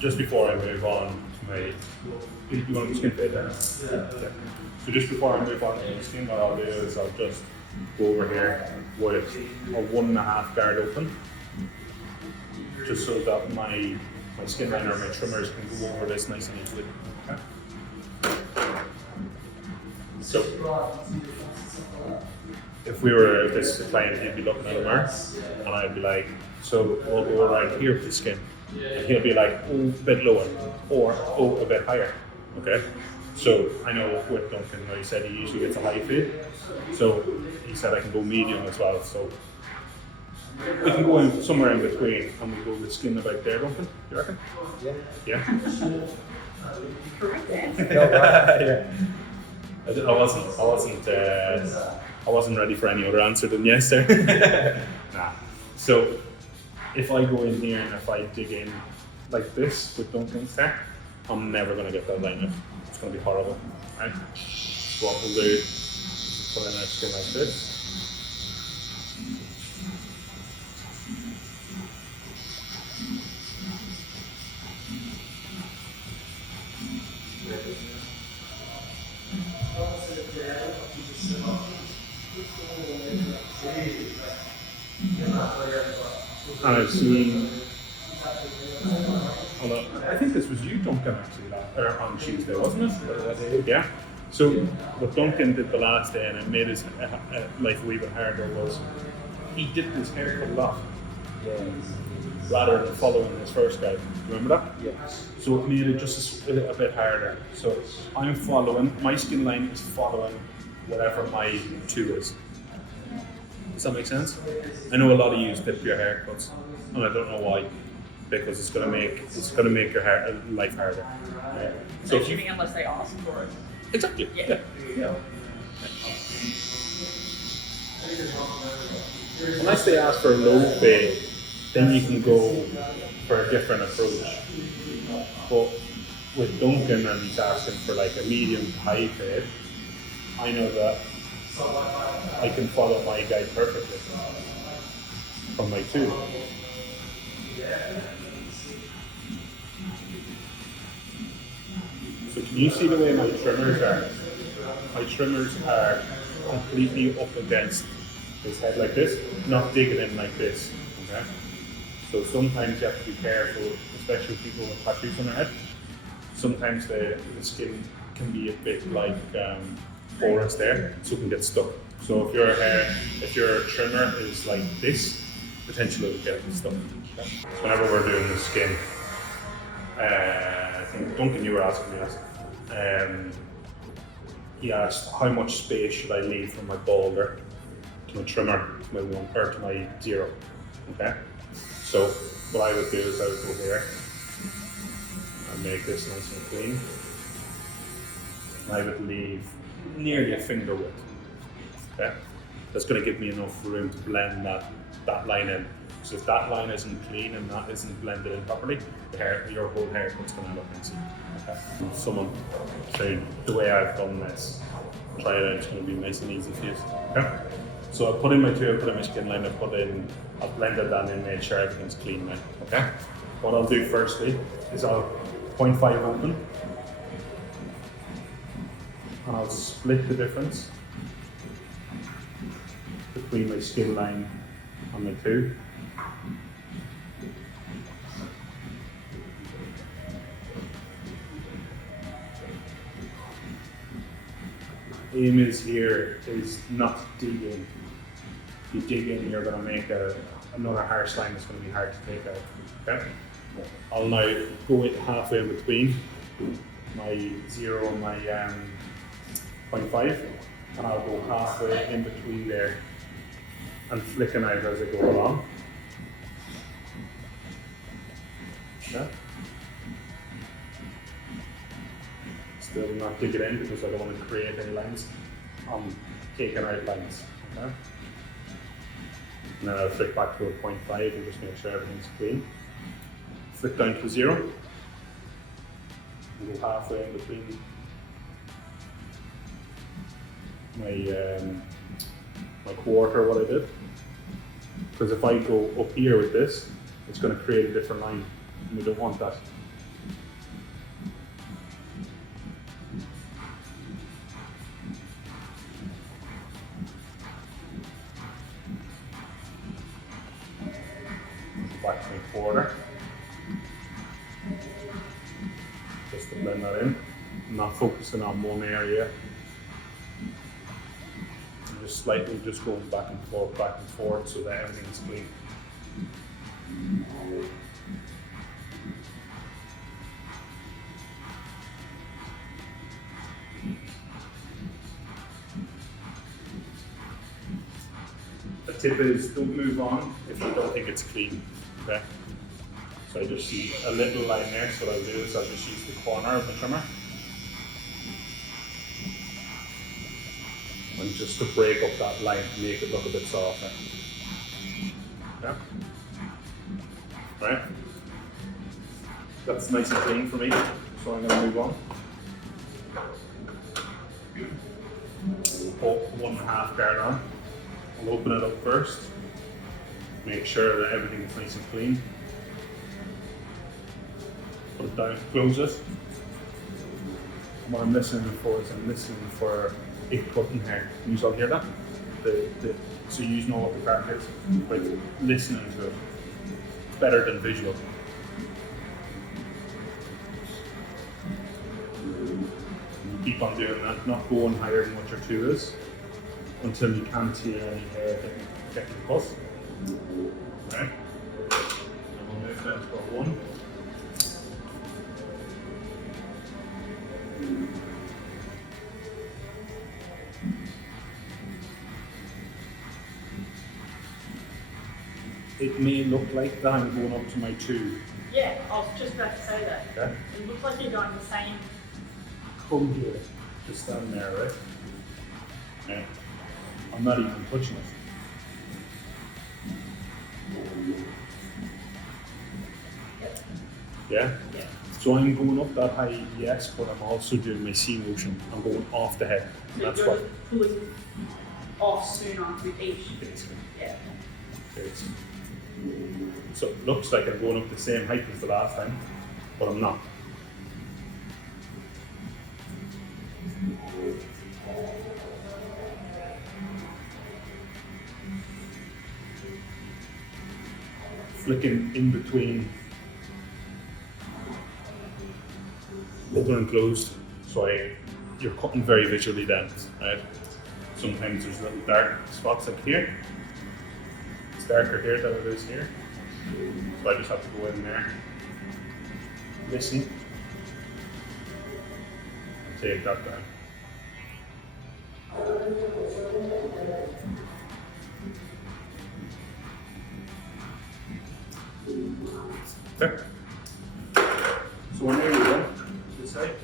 Just before I move on to my, you want the skin fade there? Yeah. So just before I move on to the skin, what I'll do is I'll just go over here with a 1.5 guard open, just so that my skin liner, my trimmers can go over this nice and easily. Okay. So if this is a client, he'd be looking at a mark, and I'd be like, so we'll go around here with the skin. And he'll be like, oh, a bit lower, or oh, a bit higher. Okay? So I know with Duncan, he said he usually gets a high fade. So he said I can go medium as well. So we can go in somewhere in between, and we go with skin about there, Duncan. You reckon? Yeah. Yeah? Correct answer. Yeah. I wasn't ready for any other answer than yes there. Nah. So if I go in here and if I dig in like this with Duncan's there, I'm never going to get that line up. It's going to be horrible. Right? So what we'll do is put in our skin like this. And I've seen, I think this was you, Duncan, actually, on Tuesday, wasn't it? Yeah. So what Duncan did the last day, and it made his life a wee bit harder, was he dipped his haircut a lot, rather than following his first guide. Remember that? Yeah. So it made it just a bit harder. So I'm following, my skin line is following whatever my 2 is. Does that make sense? I know a lot of you dip your haircuts, and I don't know why, because it's gonna make your life harder. Yeah. So assuming unless they ask for it. Exactly. Yeah. Unless they ask for a low fade, then you can go for a different approach. But with Duncan, and he's asking for like a medium to high fade, I know that I can follow my guide perfectly from my 2. So can you see the way my trimmers are? My trimmers are completely up against his head like this, not digging in like this. Okay? So sometimes you have to be careful, especially people with tattoos on their head. Sometimes the skin can be a bit like porous there, so it can get stuck. So if your trimmer is like this, potentially it'll get stuck. Okay? So whenever we're doing the skin, I think Duncan, you were asking me this. He asked how much space should I leave from my boulder to my trimmer, to my 1 or to my 0. Okay. So what I would do is I would go here and make this nice and clean. And I would leave nearly a finger width. Okay. That's going to give me enough room to blend that line in. So if that line isn't clean and that isn't blended in properly, your whole haircut's going to look messy. Okay. Someone saying the way I've done this, try it out, it's going to be nice and easy for you. Okay. So I put in my 2, I put in my skin line, I've blended that in, made sure everything's clean now. Okay. What I'll do firstly is I'll 0.5 open, and I'll split the difference between my skin line and my 2. Aim is here is not to dig in. If you dig in, you're going to make another harsh line that's going to be hard to take out. Okay? I'll now go halfway in between my 0 and my 0.5, and I'll go halfway in between there and flicking out as I go along. Okay? Still not dig it in because I don't want to create any lines. I'm taking out lines. Okay? And then I'll flick back to a 0.5 and just make sure everything's clean. Flick down to 0. And go halfway in between my quarter, what I did. Because if I go up here with this, it's going to create a different line, and we don't want that. Back to my quarter. Just to blend that in. I'm not focusing on one area. I'm just slightly just going back and forth so that everything's clean. The tip is don't move on if you don't think it's clean. Okay? So I just see a little line there, so what I'll do is I'll just use the corner of the trimmer. And just to break up that line, make it look a bit softer. Yeah? Right? That's nice and clean for me, so I'm going to move on. Put 1.5 guard on. I'll open it up first. Make sure that everything is nice and clean. Put it down, close it. And what I'm listening for is I'm listening for it cutting here. You all hear that? So you know what the card is, but listening to it. It's better than visual. You keep on doing that, not going higher than what your 2 is, until you can't see any hair getting the cut. Right? And we'll move down to our 1. It may look like that I'm going up to my 2. Yeah, I was just about to say that. Okay? It looks like you're going the same. Come here, just stand there, right? Yeah. I'm not even touching it. Yeah? Yeah. So I'm going up that high, yes, but I'm also doing my C motion. I'm going off the head. So That's you're what. just pulling off sooner with each. Basically. Yeah. Basically. So it looks like I'm going up the same height as the last time, but I'm not. Flicking in between open and closed, so you're cutting very visually then, right? Sometimes there's little dark spots like here. It's darker here than it is here. So I just have to go in there, listen, and take that down. Okay. So we're nearly done this side.